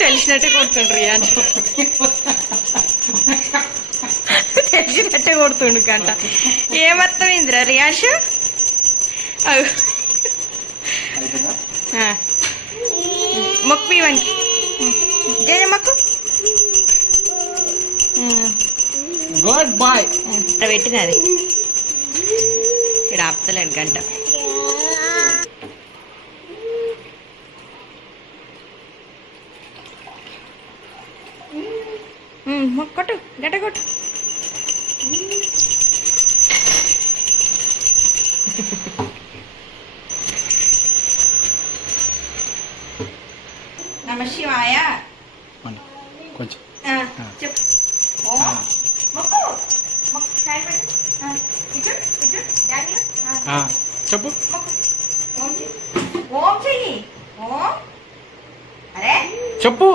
తెలిసినట్టే కొడుతుండ్రు రియాన్స్, తెలిసినట్టే కొడుతుండు కంట. ఏమర్థమైందిరా రియాన్స్? మొక్కు ఇవనికి జయ మొక్కు. Good boy. అట్లా పెట్టినది ఇక్కడ ఆపుతలేడు గంట. కొట్టు గంట కొట్టు. నమ శివాయ. కొంచెం చెప్పు. మొక్కు మొక్కు చెప్పు. ఓం చెయ్యి. ఓం అరే చెప్పు.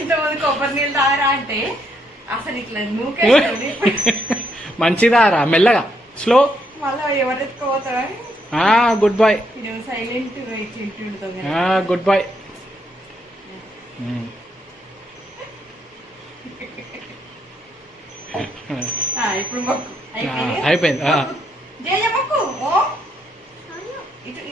ఇంతమంది కొబ్బరి నీళ్ళు తాగరా అంటే అసలు ఇట్లా నూకే మంచిదారా, మెల్లగా స్లో. మళ్ళీ ఎవరు ఎత్తుకోపోతారని good boy. Silent good boy. ఇప్పుడు మొక్కు అయిపోయింది. జయ మొక్కు. ఓ ఇటు